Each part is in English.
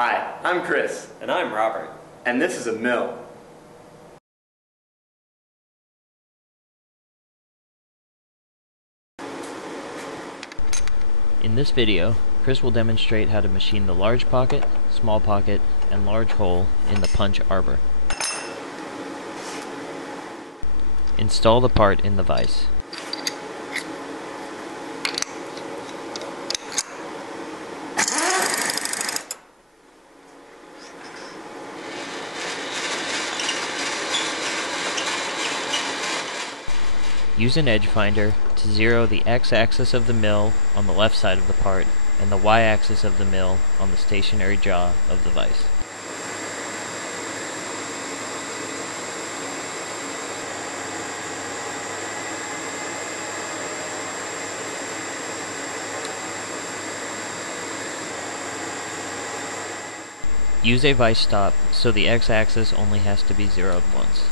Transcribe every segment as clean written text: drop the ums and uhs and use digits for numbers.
Hi, I'm Chris. And I'm Robert. And this is a mill. In this video, Chris will demonstrate how to machine the large pocket, small pocket, and large hole in the punch arbor. Install the part in the vise. Use an edge finder to zero the x-axis of the mill on the left side of the part and the y-axis of the mill on the stationary jaw of the vise. Use a vise stop so the x-axis only has to be zeroed once.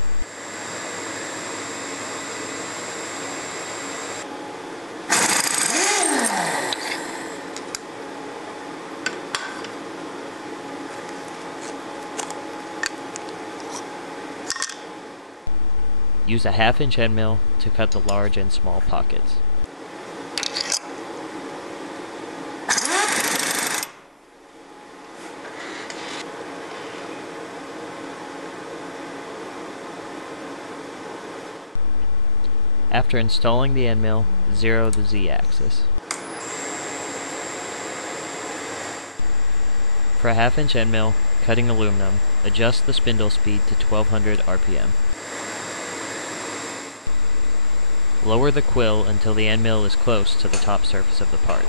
Use a 1/2-inch end mill to cut the large and small pockets. After installing the end mill, zero the z-axis. For a 1/2-inch end mill, cutting aluminum, adjust the spindle speed to 1200 RPM. Lower the quill until the end mill is close to the top surface of the part.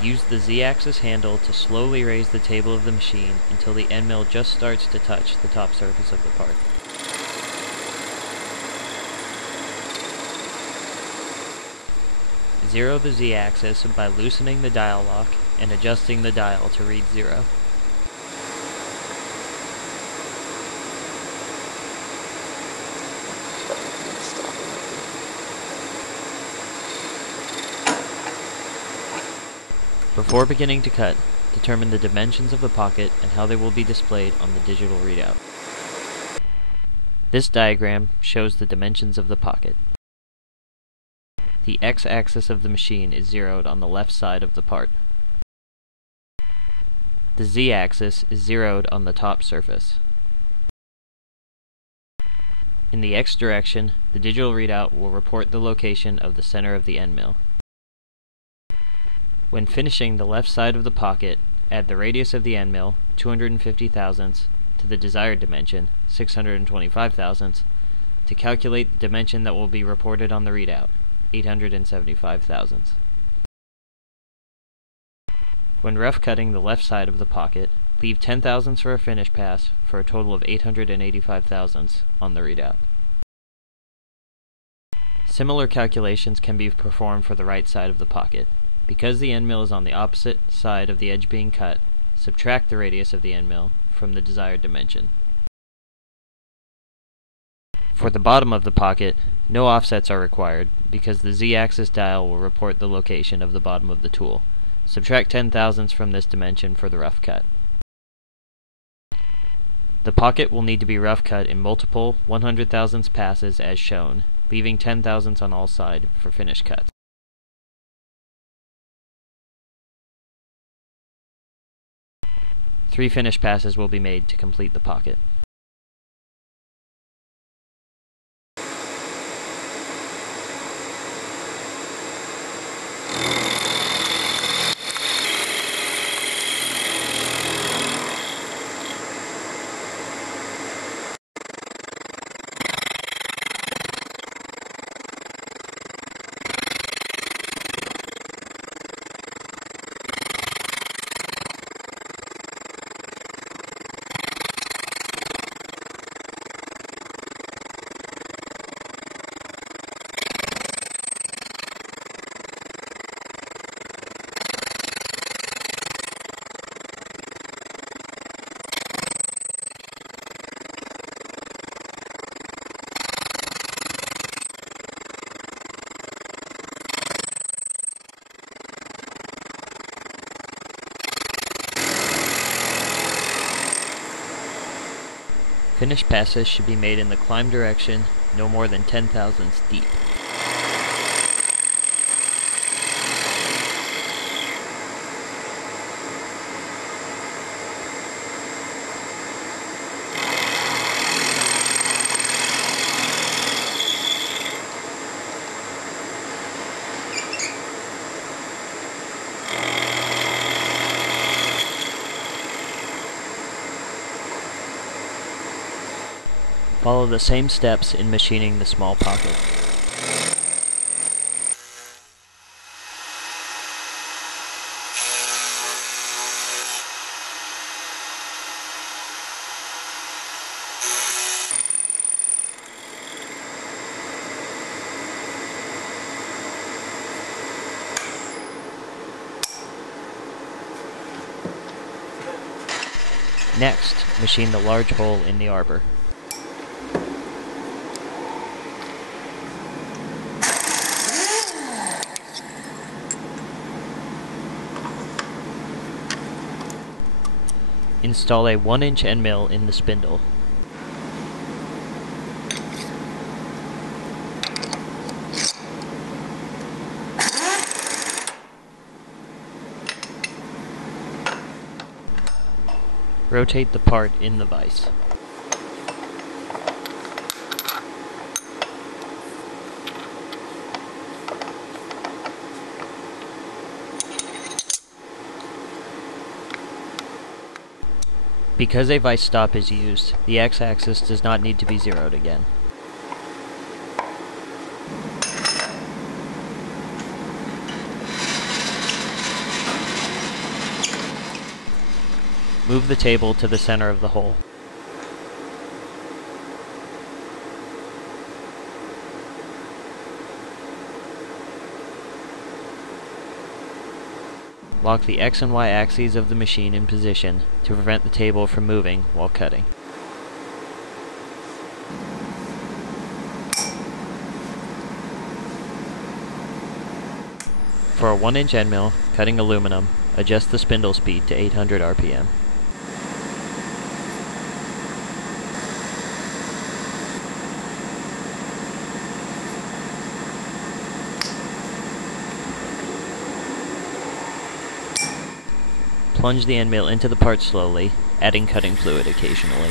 Use the z-axis handle to slowly raise the table of the machine until the end mill just starts to touch the top surface of the part. Zero the z-axis by loosening the dial lock and adjusting the dial to read 0. Before beginning to cut, determine the dimensions of the pocket and how they will be displayed on the digital readout. This diagram shows the dimensions of the pocket. The x-axis of the machine is zeroed on the left side of the part. The z-axis is zeroed on the top surface. In the x direction, the digital readout will report the location of the center of the end mill. When finishing the left side of the pocket, add the radius of the end mill, 250 thousandths, to the desired dimension, 625 thousandths, to calculate the dimension that will be reported on the readout, 875 thousandths. When rough cutting the left side of the pocket, leave 10 thousandths for a finish pass for a total of 885 thousandths on the readout. Similar calculations can be performed for the right side of the pocket. Because the end mill is on the opposite side of the edge being cut, subtract the radius of the end mill from the desired dimension. For the bottom of the pocket, no offsets are required because the z-axis dial will report the location of the bottom of the tool. Subtract 10 thousandths from this dimension for the rough cut. The pocket will need to be rough cut in multiple 100 thousandths passes as shown, leaving 10 thousandths on all sides for finish cuts. Three finish passes will be made to complete the pocket. Finished passes should be made in the climb direction, no more than 10 thousandths deep. Follow the same steps in machining the small pocket. Next, machine the large hole in the arbor. Install a 1-inch end mill in the spindle. Rotate the part in the vise. Because a vise stop is used, the x-axis does not need to be zeroed again. Move the table to the center of the hole. Lock the X and Y axes of the machine in position to prevent the table from moving while cutting. For a 1-inch end mill, cutting aluminum, adjust the spindle speed to 800 RPM. Plunge the end mill into the part slowly, adding cutting fluid occasionally.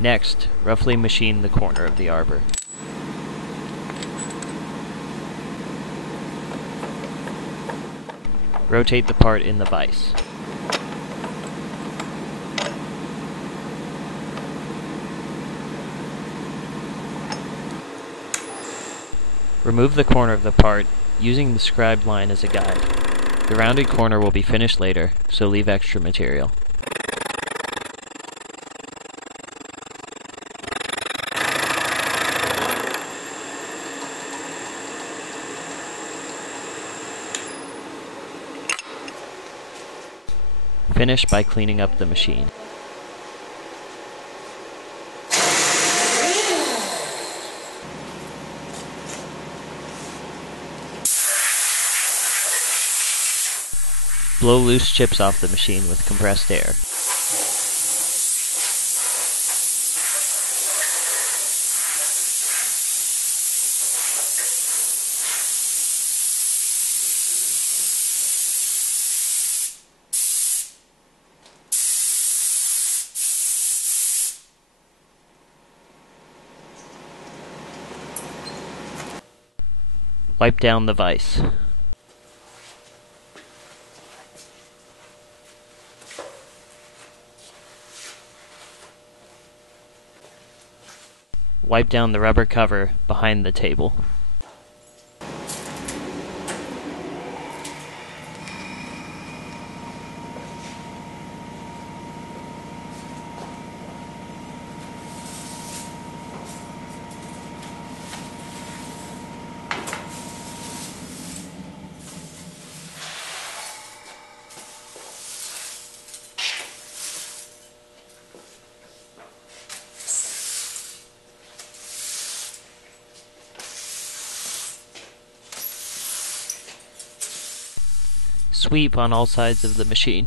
Next, roughly machine the corner of the arbor. Rotate the part in the vise. Remove the corner of the part, using the scribed line as a guide. The rounded corner will be finished later, so leave extra material. Finish by cleaning up the machine. Blow loose chips off the machine with compressed air. Wipe down the vise. Wipe down the rubber cover behind the table. sweep on all sides of the machine.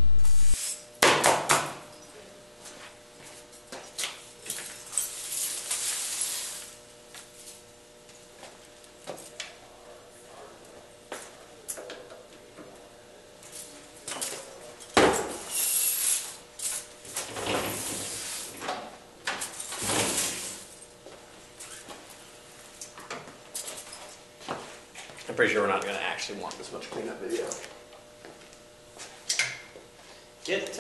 I'm pretty sure we're not going to actually want this much cleanup video. Get